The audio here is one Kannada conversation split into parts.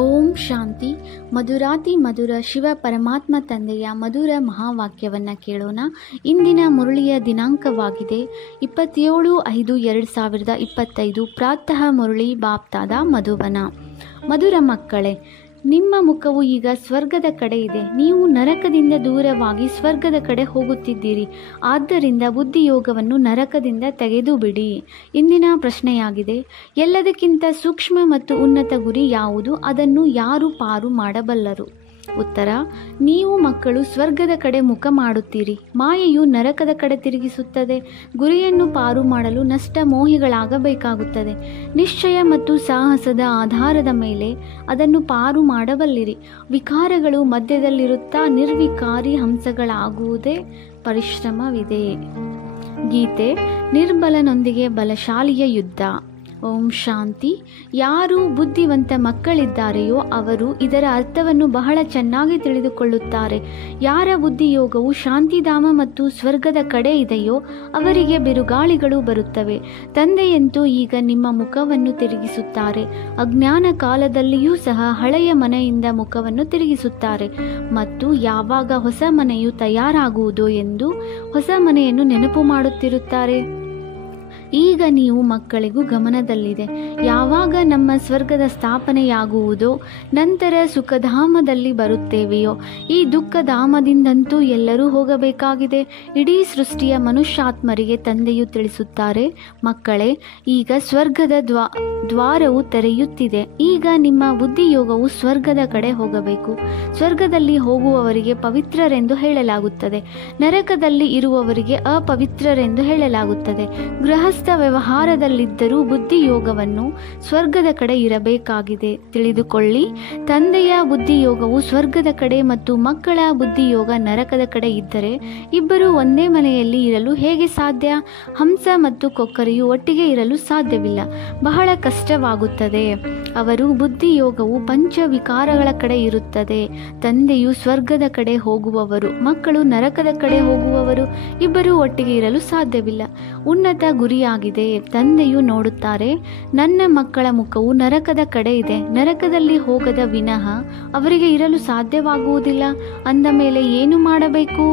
ಓಂ ಶಾಂತಿ. ಮಧುರಾತಿ ಮಧುರ ಶಿವ ಪರಮಾತ್ಮ ತಂದೆಯ ಮಧುರ ಮಹಾವಾಕ್ಯವನ್ನು ಕೇಳೋಣ. ಇಂದಿನ ಮುರಳಿಯ ದಿನಾಂಕವಾಗಿದೆ 27/5/2025. ಪ್ರಾತಃ ಮುರಳಿ ಬಾಪ್ತಾದ ಮಧುಬನ. ಮಧುರ ಮಕ್ಕಳೇ, ನಿಮ್ಮ ಮುಖವು ಈಗ ಸ್ವರ್ಗದ ಕಡೆ ಇದೆ. ನೀವು ನರಕದಿಂದ ದೂರವಾಗಿ ಸ್ವರ್ಗದ ಕಡೆ ಹೋಗುತ್ತಿದ್ದೀರಿ. ಆದ್ದರಿಂದ ಬುದ್ಧಿಯೋಗವನ್ನು ನರಕದಿಂದ ತೆಗೆದು ಬಿಡಿ. ಇಂದಿನ ಪ್ರಶ್ನೆಯಾಗಿದೆ, ಎಲ್ಲದಕ್ಕಿಂತ ಸೂಕ್ಷ್ಮ ಮತ್ತು ಉನ್ನತ ಗುರಿ ಯಾವುದು? ಅದನ್ನು ಯಾರು ಪಾರು ಮಾಡಬಲ್ಲರು? ಉತ್ತರ: ನೀವು ಮಕ್ಕಳು ಸ್ವರ್ಗದ ಕಡೆ ಮುಖ ಮಾಡುತ್ತೀರಿ. ಮಾಯೆಯು ನರಕದ ಕಡೆ ತಿರುಗಿಸುತ್ತದೆ. ಗುರಿಯನ್ನು ಪಾರು ಮಾಡಲು ನಷ್ಟ ಮೋಹಿಗಳಾಗಬೇಕಾಗುತ್ತದೆ. ನಿಶ್ಚಯ ಮತ್ತು ಸಾಹಸದ ಆಧಾರದ ಮೇಲೆ ಅದನ್ನು ಪಾರು ಮಾಡಬಲ್ಲಿರಿ. ವಿಕಾರಗಳು ಮಧ್ಯದಲ್ಲಿರುತ್ತಾ ನಿರ್ವಿಕಾರಿ ಹಂಸಗಳಾಗುವುದೇ ಪರಿಶ್ರಮವಿದೆ. ಗೀತೆ: ನಿರ್ಬಲನೊಂದಿಗೆ ಬಲಶಾಲಿಯ ಯುದ್ಧ. ಓಂ ಶಾಂತಿ. ಯಾರು ಬುದ್ಧಿವಂತ ಮಕ್ಕಳಿದ್ದಾರೆಯೋ ಅವರು ಇದರ ಅರ್ಥವನ್ನು ಬಹಳ ಚೆನ್ನಾಗಿ ತಿಳಿದುಕೊಳ್ಳುತ್ತಾರೆ. ಯಾರ ಬುದ್ಧಿಯೋಗವು ಶಾಂತಿಧಾಮ ಮತ್ತು ಸ್ವರ್ಗದ ಕಡೆ ಇದೆಯೋ ಅವರಿಗೆ ಬಿರುಗಾಳಿಗಳು ಬರುತ್ತವೆ. ತಂದೆಯಂತೂ ಈಗ ನಿಮ್ಮ ಮುಖವನ್ನು ತಿರುಗಿಸುತ್ತಾರೆ. ಅಜ್ಞಾನ ಕಾಲದಲ್ಲಿಯೂ ಸಹ ಹಳೆಯ ಮನೆಯಿಂದ ಮುಖವನ್ನು ತಿರುಗಿಸುತ್ತಾರೆ ಮತ್ತು ಯಾವಾಗ ಹೊಸ ಮನೆಯು ತಯಾರಾಗುವುದೋ ಎಂದು ಹೊಸ ಮನೆಯನ್ನು ನೆನಪು ಮಾಡುತ್ತಿರುತ್ತಾರೆ. ಈಗ ನೀವು ಮಕ್ಕಳಿಗೂ ಗಮನದಲ್ಲಿದೆ. ಯಾವಾಗ ನಮ್ಮ ಸ್ವರ್ಗದ ಸ್ಥಾಪನೆಯಾಗುವುದೋ, ನಂತರ ಸುಖಧಾಮದಲ್ಲಿ ಬರುತ್ತೇವೆಯೋ, ಈ ದುಃಖಧಾಮದಿಂದಂತೂ ಎಲ್ಲರೂ ಹೋಗಬೇಕಾಗಿದೆ. ಇಡೀ ಸೃಷ್ಟಿಯ ಮನುಷ್ಯಾತ್ಮರಿಗೆ ತಂದೆಯು ತಿಳಿಸುತ್ತಾರೆ, ಮಕ್ಕಳೇ, ಈಗ ಸ್ವರ್ಗದ ದ್ವಾರವು ತೆರೆಯುತ್ತಿದೆ. ಈಗ ನಿಮ್ಮ ಬುದ್ಧಿಯೋಗವು ಸ್ವರ್ಗದ ಕಡೆ ಹೋಗಬೇಕು. ಸ್ವರ್ಗದಲ್ಲಿ ಹೋಗುವವರಿಗೆ ಪವಿತ್ರರೆಂದು ಹೇಳಲಾಗುತ್ತದೆ. ನರಕದಲ್ಲಿ ಇರುವವರಿಗೆ ಅಪವಿತ್ರರೆಂದು ಹೇಳಲಾಗುತ್ತದೆ. ಗೃಹಸ್ಥ ವ್ಯವಹಾರದಲ್ಲಿದ್ದರೂ ಬುದ್ಧಿಯೋಗವನ್ನು ಸ್ವರ್ಗದ ಕಡೆ ಇರಬೇಕಾಗಿದೆ. ತಿಳಿದುಕೊಳ್ಳಿ, ತಂದೆಯ ಬುದ್ಧಿಯೋಗವು ಸ್ವರ್ಗದ ಕಡೆ ಮತ್ತು ಮಕ್ಕಳ ಬುದ್ಧಿಯೋಗ ನರಕದ ಕಡೆ ಇದ್ದರೆ ಇಬ್ಬರು ಒಂದೇ ಮನೆಯಲ್ಲಿ ಇರಲು ಹೇಗೆ ಸಾಧ್ಯ? ಹಂಸ ಮತ್ತು ಕೊಕ್ಕರೆಯು ಒಟ್ಟಿಗೆ ಇರಲು ಸಾಧ್ಯವಿಲ್ಲ. ಬಹಳ ಕಷ್ಟವಾಗುತ್ತದೆ. ಅವರು ಬುದ್ಧಿಯೋಗವು ಪಂಚವಿಕಾರಗಳ ಕಡೆ ಇರುತ್ತದೆ. ತಂದೆಯು ಸ್ವರ್ಗದ ಕಡೆ ಹೋಗುವವರು, ಮಕ್ಕಳು ನರಕದ ಕಡೆ ಹೋಗುವವರು. ಇಬ್ಬರು ಒಟ್ಟಿಗೆ ಇರಲು ಸಾಧ್ಯವಿಲ್ಲ. ಉನ್ನತ ಗುರಿಯಾಗಿದೆ. ತಂದೆಯು ನೋಡುತ್ತಾರೆ, ನನ್ನ ಮಕ್ಕಳ ಮುಖವು ನರಕದ ಕಡೆ ಇದೆ. ನರಕದಲ್ಲಿ ಹೋಗದ ವಿನಃ ಅವರಿಗೆ ಇರಲು ಸಾಧ್ಯವಾಗುವುದಿಲ್ಲ. ಅಂದ ಮೇಲೆ ಏನು ಮಾಡಬೇಕು?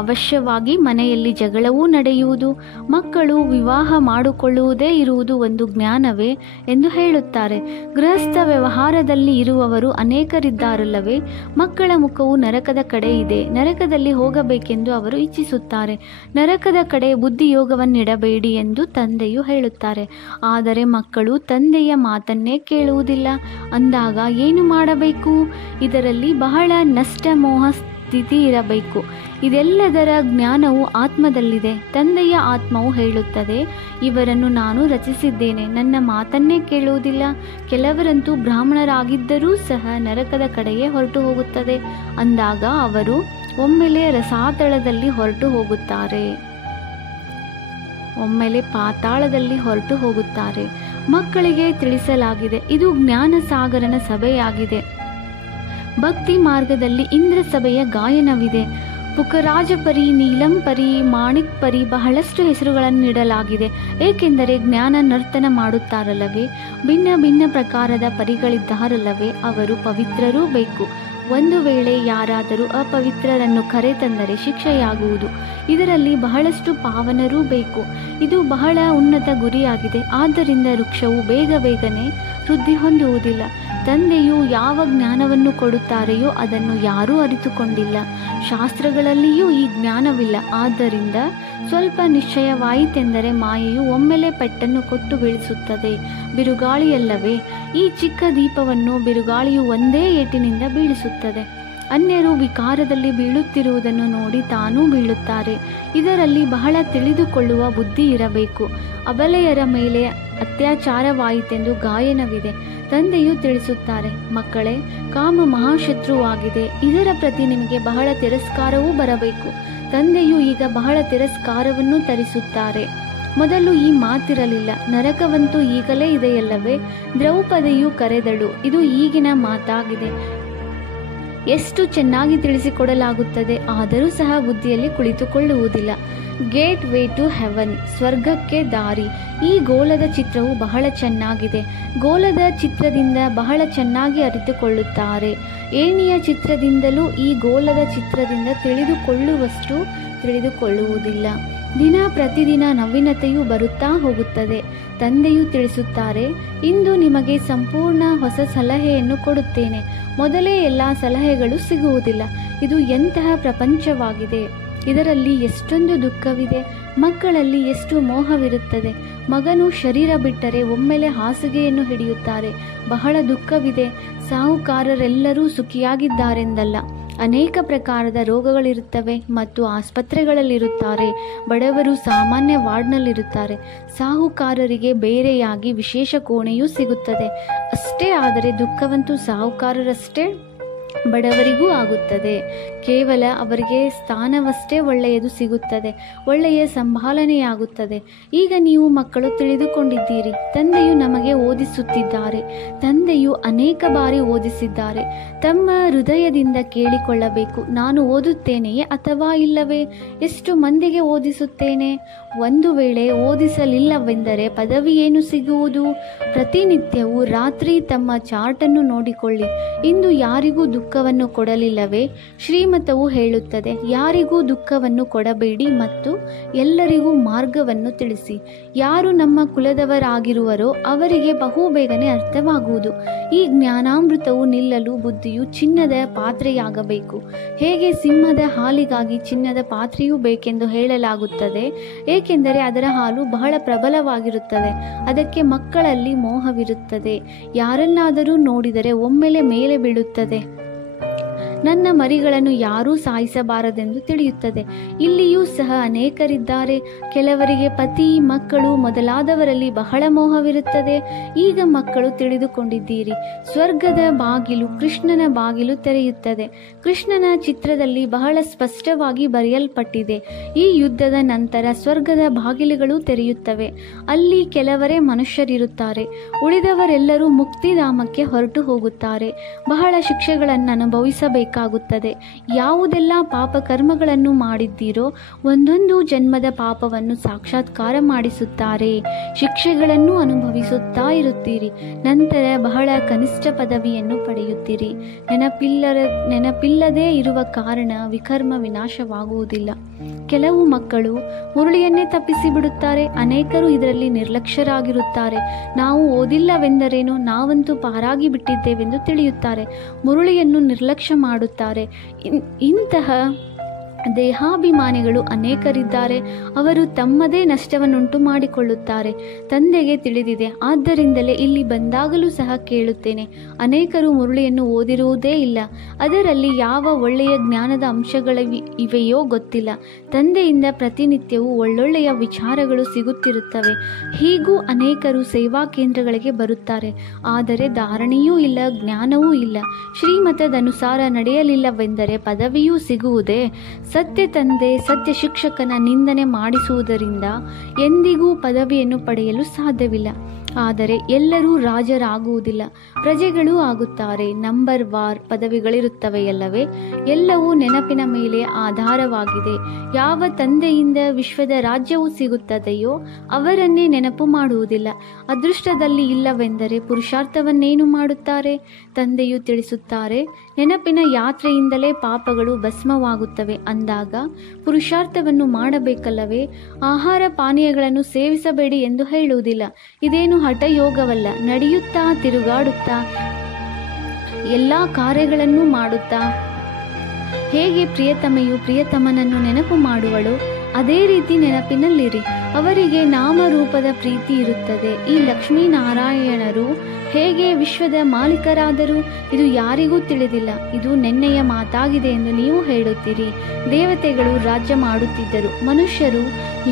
ಅವಶ್ಯವಾಗಿ ಮನೆಯಲ್ಲಿ ಜಗಳವೂ ನಡೆಯುವುದು. ಮಕ್ಕಳು ವಿವಾಹ ಮಾಡಿಕೊಳ್ಳುವುದೇ ಇರುವುದು ಒಂದು ಜ್ಞಾನವೇ ಎಂದು ಹೇಳುತ್ತಾರೆ. ಗೃಹಸ್ಥ ವ್ಯವಹಾರದಲ್ಲಿ ಇರುವವರು ಅನೇಕರಿದ್ದಾರಲ್ಲವೇ? ಮಕ್ಕಳ ಮುಖವು ನರಕದ ಕಡೆ ಇದೆ. ನರಕದಲ್ಲಿ ಹೋಗಬೇಕೆಂದು ಅವರು ಇಚ್ಛಿಸುತ್ತಾರೆ. ನರಕದ ಕಡೆ ಬುದ್ಧಿಯೋಗವನ್ನಿಡಬೇಡಿ ಎಂದು ತಂದೆಯು ಹೇಳುತ್ತಾರೆ. ಆದರೆ ಮಕ್ಕಳು ತಂದೆಯ ಮಾತನ್ನೇ ಕೇಳುವುದಿಲ್ಲ. ಅಂದಾಗ ಏನು ಮಾಡಬೇಕು? ಇದರಲ್ಲಿ ಬಹಳ ನಷ್ಟ ಮೋಹ ಸ್ಥಿತಿ ಇರಬೇಕು. ಇದೆಲ್ಲದರ ಜ್ಞಾನವು ಆತ್ಮದಲ್ಲಿದೆ. ತಂದೆಯ ಆತ್ಮವು ಹೇಳುತ್ತದೆ, ಇವರನ್ನು ನಾನು ರಚಿಸಿದ್ದೇನೆ, ನನ್ನ ಮಾತನ್ನೇ ಕೇಳುವುದಿಲ್ಲ. ಕೆಲವರಂತೂ ಬ್ರಾಹ್ಮಣರಾಗಿದ್ದರೂ ಸಹ ನರಕದ ಕಡೆಯೇ ಹೊರಟು ಹೋಗುತ್ತದೆ. ಅಂದಾಗ ಅವರು ಒಮ್ಮೆಲೆ ರಸಾತಳದಲ್ಲಿ ಹೊರಟು ಹೋಗುತ್ತಾರೆ, ಒಮ್ಮೆಲೆ ಪಾತಾಳದಲ್ಲಿ ಹೊರಟು ಹೋಗುತ್ತಾರೆ. ಮಕ್ಕಳಿಗೆ ತಿಳಿಸಲಾಗಿದೆ, ಇದು ಜ್ಞಾನ ಸಾಗರನ ಸಭೆಯಾಗಿದೆ. ಭಕ್ತಿ ಮಾರ್ಗದಲ್ಲಿ ಇಂದ್ರ ಸಭೆಯ ಗಾಯನವಿದೆ. ಪುಕರಾಜಪರಿ, ನೀಲಂಪರಿ, ಮಾಣಿಕ್ ಪರಿ ಬಹಳಷ್ಟು ಹೆಸರುಗಳನ್ನು ನೀಡಲಾಗಿದೆ. ಏಕೆಂದರೆ ಜ್ಞಾನ ನರ್ತನ ಮಾಡುತ್ತಾರಲ್ಲವೇ? ಭಿನ್ನ ಭಿನ್ನ ಪ್ರಕಾರದ ಪರಿಗಳಿದ್ದಾರಲ್ಲವೇ? ಅವರು ಪವಿತ್ರರೂ ಬೇಕು. ಒಂದು ವೇಳೆ ಯಾರಾದರೂ ಅಪವಿತ್ರರನ್ನು ಕರೆತಂದರೆ ಶಿಕ್ಷೆಯಾಗುವುದು. ಇದರಲ್ಲಿ ಬಹಳಷ್ಟು ಪಾವನರೂ ಬೇಕು. ಇದು ಬಹಳ ಉನ್ನತ ಗುರಿಯಾಗಿದೆ. ಆದ್ದರಿಂದ ವೃಕ್ಷವು ಬೇಗನೆ ವೃದ್ಧಿ ಹೊಂದುವುದಿಲ್ಲ. ತಂದೆಯು ಯಾವ ಜ್ಞಾನವನ್ನು ಕೊಡುತ್ತಾರೆಯೋ ಅದನ್ನು ಯಾರೂ ಅರಿತುಕೊಂಡಿಲ್ಲ. ಶಾಸ್ತ್ರಗಳಲ್ಲಿಯೂ ಈ ಜ್ಞಾನವಿಲ್ಲ. ಆದ್ದರಿಂದ ಸ್ವಲ್ಪ ನಿಶ್ಚಯವಾಯಿತೆಂದರೆ ಮಾಯೆಯು ಒಮ್ಮೆಲೆ ಪೆಟ್ಟನ್ನು ಕೊಟ್ಟು ಬೀಳಿಸುತ್ತದೆ. ಬಿರುಗಾಳಿಯಲ್ಲವೇ? ಈ ಚಿಕ್ಕ ದೀಪವನ್ನು ಬಿರುಗಾಳಿಯು ಒಂದೇ ಏಟಿನಿಂದ ಬೀಳಿಸುತ್ತದೆ. ಅನ್ಯರು ವಿಕಾರದಲ್ಲಿ ಬೀಳುತ್ತಿರುವುದನ್ನು ನೋಡಿ ತಾನೂ ಬೀಳುತ್ತಾರೆ. ಇದರಲ್ಲಿ ಬಹಳ ತಿಳಿದುಕೊಳ್ಳುವ ಬುದ್ಧಿ ಇರಬೇಕು. ಅಬಲೆಯರ ಮೇಲೆ ಅತ್ಯಾಚಾರವಾಯಿತೆಂದು ಗಾಯನವಿದೆ. ತಂದೆಯು ತಿಳಿಸುತ್ತಾರೆ, ಮಕ್ಕಳೇ, ಕಾಮ ಮಹಾಶತ್ರುವಾಗಿದೆ. ಇದರ ಪ್ರತಿ ನಿಮಗೆ ಬಹಳ ತಿರಸ್ಕಾರವೂ ಬರಬೇಕು. ತಂದೆಯು ಈಗ ಬಹಳ ತಿರಸ್ಕಾರವನ್ನು ತರಿಸುತ್ತಾರೆ. ಮೊದಲು ಈ ಮಾತಿರಲಿಲ್ಲ. ನರಕವಂತೂ ಈಗಲೇ ಇದೆಯಲ್ಲವೇ? ದ್ರೌಪದಿಯು ಕರೆದಳು. ಇದು ಈಗಿನ ಮಾತಾಗಿದೆ. ಎಷ್ಟು ಚೆನ್ನಾಗಿ ತಿಳಿಸಿಕೊಡಲಾಗುತ್ತದೆ, ಆದರೂ ಸಹ ಬುದ್ಧಿಯಲ್ಲಿ ಕುಳಿತುಕೊಳ್ಳುವುದಿಲ್ಲ. ಗೇಟ್ ವೇ ಟು ಹೆವನ್, ಸ್ವರ್ಗಕ್ಕೆ ದಾರಿ. ಈ ಗೋಲದ ಚಿತ್ರವು ಬಹಳ ಚೆನ್ನಾಗಿದೆ. ಗೋಲದ ಚಿತ್ರದಿಂದ ಬಹಳ ಚೆನ್ನಾಗಿ ಅರಿತುಕೊಳ್ಳುತ್ತಾರೆ. ಏಣಿಯ ಚಿತ್ರದಿಂದಲೂ ಈ ಗೋಲದ ಚಿತ್ರದಿಂದ ತಿಳಿದುಕೊಳ್ಳುವಷ್ಟು ತಿಳಿದುಕೊಳ್ಳುವುದಿಲ್ಲ. ದಿನ ಪ್ರತಿದಿನ ನವೀನತೆಯು ಬರುತ್ತಾ ಹೋಗುತ್ತದೆ. ತಂದೆಯು ತಿಳಿಸುತ್ತಾರೆ, ಇಂದು ನಿಮಗೆ ಸಂಪೂರ್ಣ ಹೊಸ ಸಲಹೆಯನ್ನು ಕೊಡುತ್ತೇನೆ. ಮೊದಲೇ ಎಲ್ಲ ಸಲಹೆಗಳು ಸಿಗುವುದಿಲ್ಲ. ಇದು ಎಂತಹ ಪ್ರಪಂಚವಾಗಿದೆ, ಇದರಲ್ಲಿ ಎಷ್ಟೊಂದು ದುಃಖವಿದೆ, ಮಕ್ಕಳಲ್ಲಿ ಎಷ್ಟು ಮೋಹವಿರುತ್ತದೆ. ಮಗನು ಶರೀರ ಬಿಟ್ಟರೆ ಒಮ್ಮೆಲೆ ಹಾಸಿಗೆಯನ್ನು ಹಿಡಿಯುತ್ತಾರೆ. ಬಹಳ ದುಃಖವಿದೆ. ಸಾಹುಕಾರರೆಲ್ಲರೂ ಸುಖಿಯಾಗಿದ್ದಾರೆಂದಲ್ಲ, ಅನೇಕ ಪ್ರಕಾರದ ರೋಗಗಳಿರುತ್ತವೆ ಮತ್ತು ಆಸ್ಪತ್ರೆಗಳಲ್ಲಿರುತ್ತಾರೆ. ಬಡವರು ಸಾಮಾನ್ಯ ವಾರ್ಡ್ನಲ್ಲಿರುತ್ತಾರೆ. ಸಾಹುಕಾರರಿಗೆ ಬೇರೆಯಾಗಿ ವಿಶೇಷ ಕೋಣೆಯೂ ಸಿಗುತ್ತದೆ. ಅಷ್ಟೇ ಆದರೆ ದುಃಖವಂತೂ ಸಾಹುಕಾರರಷ್ಟೇ ಬಡವರಿಗೂ ಆಗುತ್ತದೆ. ಕೇವಲ ಅವರಿಗೆ ಸ್ಥಾನವಷ್ಟೇ ಒಳ್ಳೆಯದು ಸಿಗುತ್ತದೆ, ಒಳ್ಳೆಯ ಸಂಭಾಲನೆಯಾಗುತ್ತದೆ. ಈಗ ನೀವು ಮಕ್ಕಳು ತಿಳಿದುಕೊಂಡಿದ್ದೀರಿ, ತಂದೆಯು ನಮಗೆ ಓದಿಸುತ್ತಿದ್ದಾರೆ. ತಂದೆಯು ಅನೇಕ ಬಾರಿ ಓದಿಸಿದ್ದಾರೆ. ತಮ್ಮ ಹೃದಯದಿಂದ ಕೇಳಿಕೊಳ್ಳಬೇಕು, ನಾನು ಓದುತ್ತೇನೆಯೇ ಅಥವಾ ಇಲ್ಲವೇ? ಎಷ್ಟು ಮಂದಿಗೆ ಓದಿಸುತ್ತೇನೆ? ಒಂದು ವೇಳೆ ಓದಿಸಲಿಲ್ಲವೆಂದರೆ ಪದವಿ ಏನು ಸಿಗುವುದು? ಪ್ರತಿನಿತ್ಯವೂ ರಾತ್ರಿ ತಮ್ಮ ಚಾರ್ಟನ್ನು ನೋಡಿಕೊಳ್ಳಿ. ಇಂದು ಯಾರಿಗೂ ದುಃಖವನ್ನು ಕೊಡಲಿಲ್ಲವೇ? ಶ್ರೀಮತವು ಹೇಳುತ್ತದೆ, ಯಾರಿಗೂ ದುಃಖವನ್ನು ಕೊಡಬೇಡಿ ಮತ್ತು ಎಲ್ಲರಿಗೂ ಮಾರ್ಗವನ್ನು ತಿಳಿಸಿ. ಯಾರು ನಮ್ಮ ಕುಲದವರಾಗಿರುವರೋ ಅವರಿಗೆ ಬಹುಬೇಗನೆ ಅರ್ಥವಾಗುವುದು. ಈ ಜ್ಞಾನಾಮೃತವು ನಿಲ್ಲಲು ಬುದ್ಧಿಯು ಚಿನ್ನದ ಪಾತ್ರೆಯಾಗಬೇಕು. ಹೇಗೆ ಸಿಂಹದ ಹಾಲಿಗಾಗಿ ಚಿನ್ನದ ಪಾತ್ರೆಯೂ ಬೇಕೆಂದು ಹೇಳಲಾಗುತ್ತದೆ, ಏಕೆಂದರೆ ಅದರ ಹಾಲು ಬಹಳ ಪ್ರಬಲವಾಗಿರುತ್ತದೆ. ಅದಕ್ಕೆ ಮಕ್ಕಳಲ್ಲಿ ಮೋಹವಿರುತ್ತದೆ. ಯಾರನ್ನಾದರೂ ನೋಡಿದರೆ ಒಮ್ಮೆಲೆ ಮೇಲೆ ಬೀಳುತ್ತದೆ. ನನ್ನ ಮರಿಗಳನ್ನು ಯಾರೂ ಸಾಯಿಸಬಾರದೆಂದು ತಿಳಿಯುತ್ತದೆ. ಇಲ್ಲಿಯೂ ಸಹ ಅನೇಕರಿದ್ದಾರೆ. ಕೆಲವರಿಗೆ ಪತಿ, ಮಕ್ಕಳು ಮೊದಲಾದವರಲ್ಲಿ ಬಹಳ ಮೋಹವಿರುತ್ತದೆ. ಈಗ ಮಕ್ಕಳು ತಿಳಿದುಕೊಂಡಿದ್ದೀರಿ, ಸ್ವರ್ಗದ ಬಾಗಿಲು, ಕೃಷ್ಣನ ಬಾಗಿಲು ತೆರೆಯುತ್ತದೆ. ಕೃಷ್ಣನ ಚಿತ್ರದಲ್ಲಿ ಬಹಳ ಸ್ಪಷ್ಟವಾಗಿ ಬರೆಯಲ್ಪಟ್ಟಿದೆ, ಈ ಯುದ್ಧದ ನಂತರ ಸ್ವರ್ಗದ ಬಾಗಿಲುಗಳು ತೆರೆಯುತ್ತವೆ. ಅಲ್ಲಿ ಕೆಲವರೇ ಮನುಷ್ಯರಿರುತ್ತಾರೆ, ಉಳಿದವರೆಲ್ಲರೂ ಮುಕ್ತಿಧಾಮಕ್ಕೆ ಹೊರಟು ಹೋಗುತ್ತಾರೆ. ಬಹಳ ಶಿಕ್ಷೆಗಳನ್ನು ಅನುಭವಿಸಬೇಕಾಗುತ್ತದೆ. ಯಾವುದೆಲ್ಲ ಪಾಪ ಕರ್ಮಗಳನ್ನು ಮಾಡಿದ್ದೀರೋ ಒಂದೊಂದು ಜನ್ಮದ ಪಾಪವನ್ನು ಸಾಕ್ಷಾತ್ಕಾರ ಮಾಡಿಸುತ್ತಾರೆ. ಶಿಕ್ಷೆಗಳನ್ನು ಅನುಭವಿಸುತ್ತಾ ಇರುತ್ತೀರಿ. ನಂತರ ಬಹಳ ಕನಿಷ್ಠ ಪದವಿಯನ್ನು ಪಡೆಯುತ್ತೀರಿ. ನೆನಪಿಲ್ಲದೆ ಇರುವ ಕಾರಣ ವಿಕರ್ಮ ವಿನಾಶವಾಗುವುದಿಲ್ಲ. ಕೆಲವು ಮಕ್ಕಳು ಮುರುಳಿಯನ್ನೇ ತಪ್ಪಿಸಿ ಬಿಡುತ್ತಾರೆ. ಅನೇಕರು ಇದರಲ್ಲಿ ನಿರ್ಲಕ್ಷ್ಯರಾಗಿರುತ್ತಾರೆ. ನಾವು ಓದಿಲ್ಲವೆಂದರೇನು, ನಾವಂತೂ ಪಾರಾಗಿ ಬಿಟ್ಟಿದ್ದೇವೆಂದು ತಿಳಿಯುತ್ತಾರೆ. ಮುರುಳಿಯನ್ನು ನಿರ್ಲಕ್ಷ್ಯ ಮಾಡುತ್ತಾರೆ. ಇಂತಹ ದೇಹಾಭಿಮಾನಿಗಳು ಅನೇಕರಿದ್ದಾರೆ. ಅವರು ತಮ್ಮದೇ ನಷ್ಟವನ್ನುಂಟು ಮಾಡಿಕೊಳ್ಳುತ್ತಾರೆ. ತಂದೆಗೆ ತಿಳಿದಿದೆ, ಆದ್ದರಿಂದಲೇ ಇಲ್ಲಿ ಬಂದಾಗಲೂ ಸಹ ಕೇಳುತ್ತೇನೆ. ಅನೇಕರು ಮುರುಳಿಯನ್ನು ಓದಿರುವುದೇ ಇಲ್ಲ. ಅದರಲ್ಲಿ ಯಾವ ಒಳ್ಳೆಯ ಜ್ಞಾನದ ಅಂಶಗಳಿವೆಯೋ ಗೊತ್ತಿಲ್ಲ. ತಂದೆಯಿಂದ ಪ್ರತಿನಿತ್ಯವೂ ಒಳ್ಳೊಳ್ಳೆಯ ವಿಚಾರಗಳು ಸಿಗುತ್ತಿರುತ್ತವೆ. ಹೀಗೂ ಅನೇಕರು ಸೇವಾ ಕೇಂದ್ರಗಳಿಗೆ ಬರುತ್ತಾರೆ, ಆದರೆ ಧಾರಣೆಯೂ ಇಲ್ಲ, ಜ್ಞಾನವೂ ಇಲ್ಲ. ಶ್ರೀಮತದನುಸಾರ ನಡೆಯಲಿಲ್ಲವೆಂದರೆ ಪದವಿಯೂ ಸಿಗುವುದೇ? ಸತ್ಯ ತಂದೆ, ಸತ್ಯ ಶಿಕ್ಷಕನ ನಿಂದನೆ ಮಾಡಿಸುವುದರಿಂದ ಎಂದಿಗೂ ಪದವಿಯನ್ನು ಪಡೆಯಲು ಸಾಧ್ಯವಿಲ್ಲ. ಆದರೆ ಎಲ್ಲರೂ ರಾಜರಾಗುವುದಿಲ್ಲ, ಪ್ರಜೆಗಳೂ ಆಗುತ್ತಾರೆ. ನಂಬರ್ ವಾರ್ ಪದವಿಗಳಿರುತ್ತವೆಯಲ್ಲವೇ? ಎಲ್ಲವೂ ನೆನಪಿನ ಮೇಲೆ ಆಧಾರವಾಗಿದೆ. ಯಾವ ತಂದೆಯಿಂದ ವಿಶ್ವದ ರಾಜ್ಯವು ಸಿಗುತ್ತದೆಯೋ ಅವರನ್ನೇ ನೆನಪು ಮಾಡುವುದಿಲ್ಲ. ಅದೃಷ್ಟದಲ್ಲಿ ಇಲ್ಲವೆಂದರೆ ಪುರುಷಾರ್ಥವನ್ನೇನು ಮಾಡುತ್ತಾರೆ? ತಂದೆಯು ತಿಳಿಸುತ್ತಾರೆ, ನೆನಪಿನ ಯಾತ್ರೆಯಿಂದಲೇ ಪಾಪಗಳು ಭಸ್ಮವಾಗುತ್ತವೆ ಅಂದಾಗ ಪುರುಷಾರ್ಥವನ್ನು ಮಾಡಬೇಕಲ್ಲವೇ? ಆಹಾರ ಪಾನೀಯಗಳನ್ನು ಸೇವಿಸಬೇಡಿ ಎಂದು ಹೇಳುವುದಿಲ್ಲ. ಇದೇನು ಹಠಯೋಗವಲ್ಲ. ನಡೆಯುತ್ತಾ, ತಿರುಗಾಡುತ್ತಾ, ಎಲ್ಲ ಕಾರ್ಯಗಳನ್ನು ಮಾಡುತ್ತಾ, ಹೇಗೆ ಪ್ರಿಯತಮೆಯು ಪ್ರಿಯತಮನನ್ನು ನೆನಪು ಮಾಡುವಳು ಅದೇ ರೀತಿ ನೆನಪಿನಲ್ಲಿರಿ. ಅವರಿಗೆ ನಾಮರೂಪದ ಪ್ರೀತಿ ಇರುತ್ತದೆ. ಈ ಲಕ್ಷ್ಮೀನಾರಾಯಣರು ಹೇಗೆ ವಿಶ್ವದ ಮಾಲೀಕರಾದರು? ಇದು ಯಾರಿಗೂ ತಿಳಿದಿಲ್ಲ. ಇದು ನೆನ್ನೆಯ ಮಾತಾಗಿದೆ ಎಂದು ನೀವು ಹೇಳುತ್ತೀರಿ. ದೇವತೆಗಳು ರಾಜ್ಯ ಮಾಡುತ್ತಿದ್ದರು, ಮನುಷ್ಯರು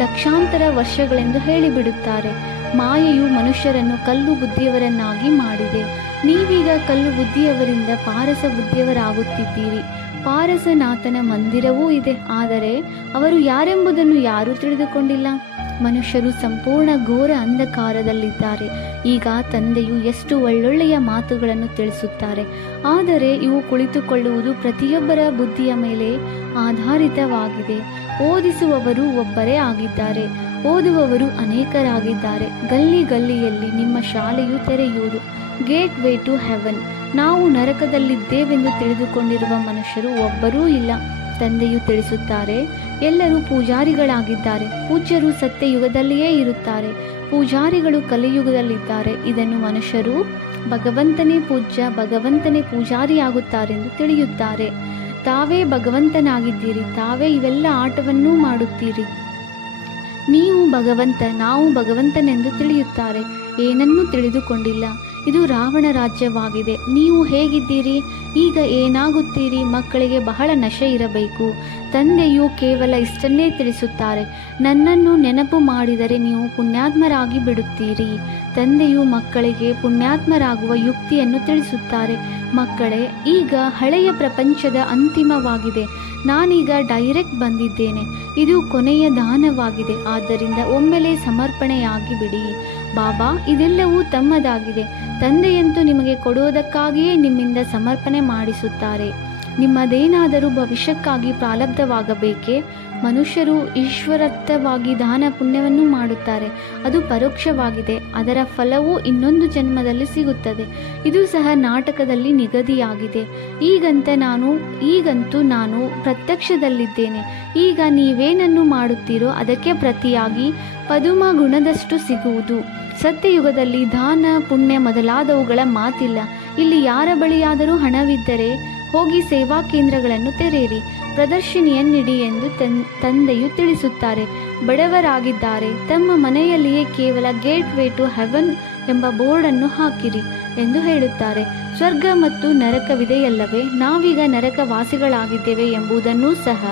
ಲಕ್ಷಾಂತರ ವರ್ಷಗಳೆಂದು ಹೇಳಿಬಿಡುತ್ತಾರೆ. ಮಾಯೆಯು ಮನುಷ್ಯರನ್ನು ಕಲ್ಲು ಬುದ್ಧಿಯವರನ್ನಾಗಿ ಮಾಡಿದೆ. ನೀವೀಗ ಕಲ್ಲು ಬುದ್ಧಿಯವರಿಂದ ಪಾರಸ ಬುದ್ಧಿಯವರಾಗುತ್ತಿದ್ದೀರಿ. ಪಾರಸನಾಥನ ಮಂದಿರವೂ ಇದೆ, ಆದರೆ ಅವರು ಯಾರೆಂಬುದನ್ನು ಯಾರೂ ತಿಳಿದುಕೊಂಡಿಲ್ಲ. ಮನುಷ್ಯರು ಸಂಪೂರ್ಣ ಘೋರ ಅಂಧಕಾರದಲ್ಲಿದ್ದಾರೆ. ಈಗ ತಂದೆಯು ಎಷ್ಟು ಒಳ್ಳೊಳ್ಳೆಯ ಮಾತುಗಳನ್ನು ತಿಳಿಸುತ್ತಾರೆ, ಆದರೆ ಇವು ಕುಳಿತುಕೊಳ್ಳುವುದು ಪ್ರತಿಯೊಬ್ಬರ ಬುದ್ಧಿಯ ಮೇಲೆ ಆಧಾರಿತವಾಗಿದೆ. ಓದಿಸುವವರು ಒಬ್ಬರೇ ಆಗಿದ್ದಾರೆ, ಓದುವವರು ಅನೇಕರಾಗಿದ್ದಾರೆ. ಗಲ್ಲಿ ಗಲ್ಲಿಯಲ್ಲಿ ನಿಮ್ಮ ಶಾಲೆಯು ತೆರೆಯುವುದು. Gateway to heaven. ನಾವು ನರಕದಲ್ಲಿದ್ದೇವೆಂದು ತಿಳಿದುಕೊಂಡಿರುವ ಮನುಷ್ಯರು ಒಬ್ಬರೂ ಇಲ್ಲ. ತಂದೆಯು ತಿಳಿಸುತ್ತಾರೆ, ಎಲ್ಲರೂ ಪೂಜಾರಿಗಳಾಗಿದ್ದಾರೆ. ಪೂಜ್ಯರು ಸತ್ಯಯುಗದಲ್ಲಿಯೇ ಇರುತ್ತಾರೆ, ಪೂಜಾರಿಗಳು ಕಲಿಯುಗದಲ್ಲಿದ್ದಾರೆ. ಇದನ್ನು ಮನುಷ್ಯರು ಭಗವಂತನೇ ಪೂಜ್ಯ, ಭಗವಂತನೇ ಪೂಜಾರಿಯಾಗುತ್ತಾರೆಂದು ತಿಳಿಯುತ್ತಾರೆ. ತಾವೇ ಭಗವಂತನಾಗಿದ್ದೀರಿ, ತಾವೇ ಇವೆಲ್ಲ ಆಟವನ್ನೂ ಮಾಡುತ್ತೀರಿ. ನೀವು ಭಗವಂತ, ನಾವು ಭಗವಂತನೆಂದು ತಿಳಿಯುತ್ತಾರೆ, ಏನನ್ನೂ ತಿಳಿದುಕೊಂಡಿಲ್ಲ. ಇದು ರಾವಣ ರಾಜ್ಯವಾಗಿದೆ. ನೀವು ಹೇಗಿದ್ದೀರಿ, ಈಗ ಏನಾಗುತ್ತೀರಿ? ಮಕ್ಕಳಿಗೆ ಬಹಳ ನಶೆ ಇರಬೇಕು. ತಂದೆಯು ಕೇವಲ ಇಷ್ಟನ್ನೇ ತಿಳಿಸುತ್ತಾರೆ, ನನ್ನನ್ನು ನೆನಪು ಮಾಡಿದರೆ ನೀವು ಪುಣ್ಯಾತ್ಮರಾಗಿ ಬಿಡುತ್ತೀರಿ. ತಂದೆಯು ಮಕ್ಕಳಿಗೆ ಪುಣ್ಯಾತ್ಮರಾಗುವ ಯುಕ್ತಿಯನ್ನು ತಿಳಿಸುತ್ತಾರೆ. ಮಕ್ಕಳೇ, ಈಗ ಹಳೆಯ ಪ್ರಪಂಚದ ಅಂತಿಮವಾಗಿದೆ. ನಾನೀಗ ಡೈರೆಕ್ಟ್ ಬಂದಿದ್ದೇನೆ. ಇದು ಕೊನೆಯ ದಾನವಾಗಿದೆ. ಆದ್ದರಿಂದ ಒಮ್ಮೆಲೆ ಸಮರ್ಪಣೆಯಾಗಿ ಬಿಡಿ. ಬಾಬಾ, ಇದೆಲ್ಲವೂ ತಮ್ಮದಾಗಿದೆ. ತಂದೆಯಂತೂ ನಿಮಗೆ ಕೊಡುವುದಕ್ಕಾಗಿಯೇ ನಿಮ್ಮಿಂದ ಸಮರ್ಪಣೆ ಮಾಡಿಸುತ್ತಾರೆ. ನಿಮ್ಮದೇನಾದರೂ ಭವಿಷ್ಯಕ್ಕಾಗಿ ಪ್ರಾರಬ್ಧವಾಗಬೇಕೇ? ಮನುಷ್ಯರು ಈಶ್ವರತ್ವವಾಗಿ ದಾನ ಪುಣ್ಯವನ್ನು ಮಾಡುತ್ತಾರೆ. ಅದು ಪರೋಕ್ಷವಾಗಿದೆ. ಅದರ ಫಲವೂ ಇನ್ನೊಂದು ಜನ್ಮದಲ್ಲಿ ಸಿಗುತ್ತದೆ. ಇದು ಸಹ ನಾಟಕದಲ್ಲಿ ನಿಗದಿಯಾಗಿದೆ. ಈಗಂತೂ ನಾನು ಪ್ರತ್ಯಕ್ಷದಲ್ಲಿದ್ದೇನೆ. ಈಗ ನೀವೇನನ್ನು ಮಾಡುತ್ತೀರೋ ಅದಕ್ಕೆ ಪ್ರತಿಯಾಗಿ ಪದುಮ ಗುಣದಷ್ಟು ಸಿಗುವುದು. ಸತ್ಯಯುಗದಲ್ಲಿ ದಾನ ಪುಣ್ಯ ಮೊದಲಾದವುಗಳ ಮಾತಿಲ್ಲ. ಇಲ್ಲಿ ಯಾರ ಬಳಿಯಾದರೂ ಹಣವಿದ್ದರೆ ಹೋಗಿ ಸೇವಾ ಕೇಂದ್ರಗಳನ್ನು ತೆರೆಯಿರಿ, ಪ್ರದರ್ಶಿನಿಯನ್ನಿಡಿ ಎಂದು ತಂದೆಯು ತಿಳಿಸುತ್ತಾರೆ. ಬಡವರಾಗಿದ್ದಾರೆ, ತಮ್ಮ ಮನೆಯಲ್ಲಿಯೇ ಕೇವಲ ಗೇಟ್ ವೇ ಟು ಹೆವನ್ ಎಂಬ ಬೋರ್ಡನ್ನು ಹಾಕಿರಿ ಎಂದು ಹೇಳುತ್ತಾರೆ. ಸ್ವರ್ಗ ಮತ್ತು ನರಕವಿದೆಯಲ್ಲವೇ? ನಾವೀಗ ನರಕವಾಸಿಗಳಾಗಿದ್ದೇವೆ ಎಂಬುದನ್ನೂ ಸಹ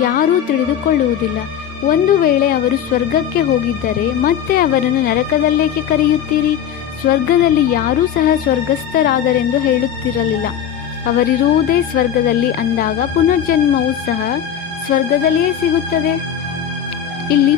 ಯಾರೂ ತಿಳಿದುಕೊಳ್ಳುವುದಿಲ್ಲ. ಒಂದು ವೇಳೆ ಅವರು ಸ್ವರ್ಗಕ್ಕೆ ಹೋಗಿದ್ದರೆ ಮತ್ತೆ ಅವರನ್ನು ನರಕದಲ್ಲೇಕೆ ಕರೆಯುತ್ತೀರಿ? ಸ್ವರ್ಗದಲ್ಲಿ ಯಾರೂ ಸಹ ಸ್ವರ್ಗಸ್ಥರಾದರೆಂದು ಹೇಳುತ್ತಿರಲಿಲ್ಲ. ಅವರಿರುವುದೇ ಸ್ವರ್ಗದಲ್ಲಿ ಅಂದಾಗ ಪುನರ್ಜನ್ಮವೂ ಸಹ ಸ್ವರ್ಗದಲ್ಲಿಯೇ ಸಿಗುತ್ತದೆ. ಇಲ್ಲಿ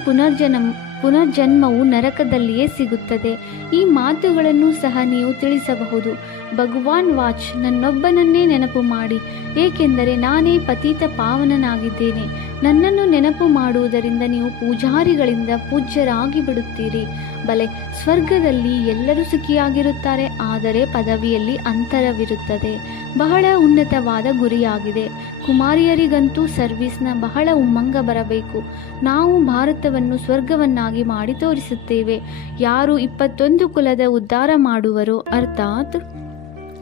ಪುನರ್ಜನ್ಮವು ನರಕದಲ್ಲಿಯೇ ಸಿಗುತ್ತದೆ. ಈ ಮಾತುಗಳನ್ನು ಸಹ ನೀವು ತಿಳಿಸಬಹುದು. ಭಗವಾನ್ ವಾಚ್, ನನ್ನೊಬ್ಬನನ್ನೇ ನೆನಪು ಮಾಡಿ, ಏಕೆಂದರೆ ನಾನೇ ಪತಿತ ಪಾವನನಾಗಿದ್ದೇನೆ. ನನ್ನನ್ನು ನೆನಪು ಮಾಡುವುದರಿಂದ ನೀವು ಪೂಜಾರಿಗಳಿಂದ ಪೂಜ್ಯರಾಗಿ ಬಿಡುತ್ತೀರಿ. ಬಲೆ, ಸ್ವರ್ಗದಲ್ಲಿ ಎಲ್ಲರೂ ಸುಖಿಯಾಗಿರುತ್ತಾರೆ, ಆದರೆ ಪದವಿಯಲ್ಲಿ ಅಂತರವಿರುತ್ತದೆ. ಬಹಳ ಉನ್ನತವಾದ ಗುರಿಯಾಗಿದೆ. ಕುಮಾರಿಯರಿಗಂತೂ ಸರ್ವಿಸ್ನ ಬಹಳ ಉಮ್ಮಂಗ ಬರಬೇಕು. ನಾವು ಭಾರತವನ್ನು ಸ್ವರ್ಗವನ್ನಾಗಿ ಮಾಡಿ ತೋರಿಸುತ್ತೇವೆ. ಯಾರು 21 ಕುಲದ ಉದ್ಧಾರ ಮಾಡುವರೋ, ಅರ್ಥಾತ್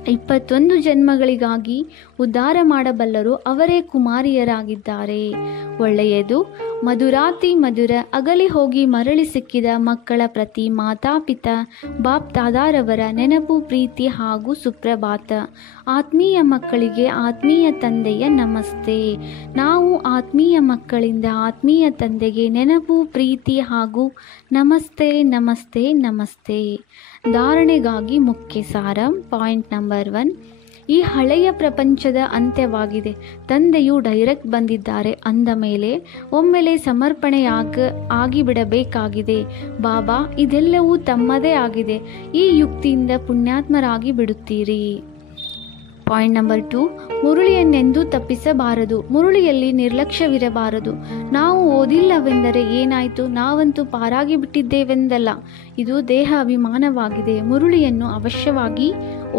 21 ಜನ್ಮಗಳಿಗಾಗಿ ಉದ್ಧಾರ ಮಾಡಬಲ್ಲರು, ಅವರೇ ಕುಮಾರಿಯರಾಗಿದ್ದಾರೆ. ಒಳ್ಳೆಯದು. ಮಧುರಾತಿ ಮಧುರ ಅಗಲಿ ಹೋಗಿ ಮರಳಿ ಸಿಕ್ಕಿದ ಮಕ್ಕಳ ಪ್ರತಿ ಮಾತಾಪಿತಾ ಬಾಪ್ ದಾದಾರವರ ನೆನಪು, ಪ್ರೀತಿ ಹಾಗೂ ಸುಪ್ರಭಾತ. ಆತ್ಮೀಯ ಮಕ್ಕಳಿಗೆ ಆತ್ಮೀಯ ತಂದೆಯ ನಮಸ್ತೆ. ನಾವು ಆತ್ಮೀಯ ಮಕ್ಕಳಿಂದ ಆತ್ಮೀಯ ತಂದೆಗೆ ನೆನಪು, ಪ್ರೀತಿ ಹಾಗೂ ನಮಸ್ತೆ ನಮಸ್ತೆ ನಮಸ್ತೆ. ಧಾರಣೆಗಾಗಿ ಮುಖ್ಯ ಸಾರ. Point number 1. ಈ ಹಳೆಯ ಪ್ರಪಂಚದ ಅಂತ್ಯವಾಗಿದೆ. ತಂದೆಯು ಡೈರೆಕ್ಟ್ ಬಂದಿದ್ದಾರೆ ಅಂದ ಮೇಲೆ ಒಮ್ಮೆಲೆ ಆಗಿಬಿಡಬೇಕಾಗಿದೆ. ಬಾಬಾ, ಇದೆಲ್ಲವೂ ತಮ್ಮದೇ ಆಗಿದೆ. ಈ ಯುಕ್ತಿಯಿಂದ ಪುಣ್ಯಾತ್ಮರಾಗಿ ಬಿಡುತ್ತೀರಿ. Point number 2. ಮುರುಳಿಯನ್ನೆಂದೂ ತಪ್ಪಿಸಬಾರದು. ಮುರುಳಿಯಲ್ಲಿ ನಿರ್ಲಕ್ಷ್ಯವಿರಬಾರದು. ನಾವು ಓದಿಲ್ಲವೆಂದರೆ ಏನಾಯಿತು, ನಾವಂತೂ ಪಾರಾಗಿ ಬಿಟ್ಟಿದ್ದೇವೆಂದಲ್ಲ. ಇದು ದೇಹ ಅಭಿಮಾನವಾಗಿದೆ. ಮುರುಳಿಯನ್ನು ಅವಶ್ಯವಾಗಿ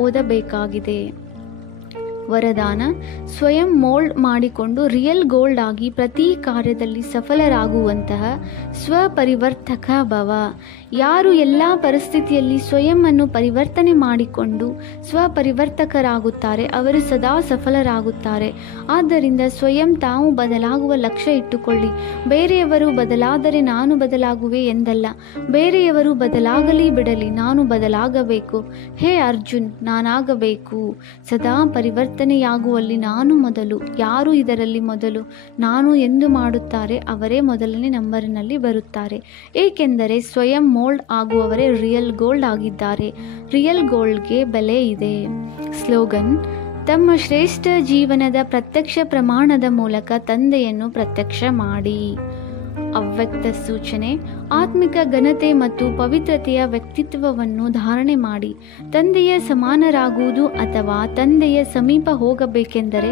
ಓದಬೇಕಾಗಿದೆ. ವರದಾನ: ಸ್ವಯಂ ಮೋಲ್ಡ್ ಮಾಡಿಕೊಂಡು ರಿಯಲ್ ಗೋಲ್ಡ್ ಆಗಿ ಪ್ರತಿ ಕಾರ್ಯದಲ್ಲಿ ಸಫಲರಾಗುವಂತಹ ಸ್ವಪರಿವರ್ತಕ ಭವ. ಯಾರು ಎಲ್ಲ ಪರಿಸ್ಥಿತಿಯಲ್ಲಿ ಸ್ವಯಂವನ್ನು ಪರಿವರ್ತನೆ ಮಾಡಿಕೊಂಡು ಸ್ವಪರಿವರ್ತಕರಾಗುತ್ತಾರೆ ಅವರು ಸದಾ ಸಫಲರಾಗುತ್ತಾರೆ. ಆದ್ದರಿಂದ ಸ್ವಯಂ ತಾವು ಬದಲಾಗುವ ಲಕ್ಷ್ಯ ಇಟ್ಟುಕೊಳ್ಳಿ. ಬೇರೆಯವರು ಬದಲಾದರೆ ನಾನು ಬದಲಾಗುವೆ ಎಂದಲ್ಲ. ಬೇರೆಯವರು ಬದಲಾಗಲಿ ಬಿಡಲಿ, ನಾನು ಬದಲಾಗಬೇಕು. ಹೇ ಅರ್ಜುನ್, ನಾನಾಗಬೇಕು. ಸದಾ ಪರಿವರ್ತನೆಯಾಗುವಲ್ಲಿ ನಾನು ಮೊದಲು. ಯಾರು ಇದರಲ್ಲಿ ಮೊದಲು ನಾನು ಎಂದು ಮಾಡುತ್ತಾರೆ ಅವರೇ ಮೊದಲನೇ ನಂಬರಿನಲ್ಲಿ ಬರುತ್ತಾರೆ. ಏಕೆಂದರೆ ಸ್ವಯಂ ಮೋಲ್ಡ್ ಆಗುವವರೇ ರಿಯಲ್ ಗೋಲ್ಡ್ ಆಗಿದ್ದಾರೆ. ರಿಯಲ್ ಗೋಲ್ಡ್ಗೆ ಬೆಲೆ ಇದೆ. ಸ್ಲೋಗನ್: ತಮ್ಮ ಶ್ರೇಷ್ಠ ಜೀವನದ ಪ್ರತ್ಯಕ್ಷ ಪ್ರಮಾಣದ ಮೂಲಕ ತಂದೆಯನ್ನು ಪ್ರತ್ಯಕ್ಷ ಮಾಡಿ. ಅವ್ಯಕ್ತ ಸೂಚನೆ: ಆತ್ಮಿಕ ಘನತೆ ಮತ್ತು ಪವಿತ್ರತೆಯ ವ್ಯಕ್ತಿತ್ವವನ್ನು ಧಾರಣೆ ಮಾಡಿ ತಂದೆಯ ಸಮಾನರಾಗುವುದು ಅಥವಾ ತಂದೆಯ ಸಮೀಪ ಹೋಗಬೇಕೆಂದರೆ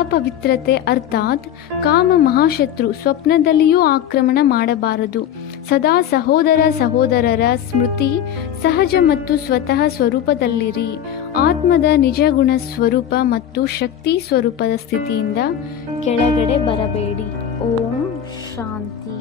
ಅಪವಿತ್ರತೆ ಅರ್ಥಾತ್ ಕಾಮ ಮಹಾಶತ್ರು ಸ್ವಪ್ನದಲ್ಲಿಯೂ ಆಕ್ರಮಣ ಮಾಡಬಾರದು. ಸದಾ ಸಹೋದರರ ಸ್ಮೃತಿ ಸಹಜ ಮತ್ತು ಸ್ವತಃ ಸ್ವರೂಪದಲ್ಲಿರಿ. ಆತ್ಮದ ನಿಜಗುಣ ಸ್ವರೂಪ ಮತ್ತು ಶಕ್ತಿ ಸ್ವರೂಪದ ಸ್ಥಿತಿಯಿಂದ ಕೆಳಗಡೆ ಬರಬೇಡಿ. ಓಂ ಶಾಂತಿ.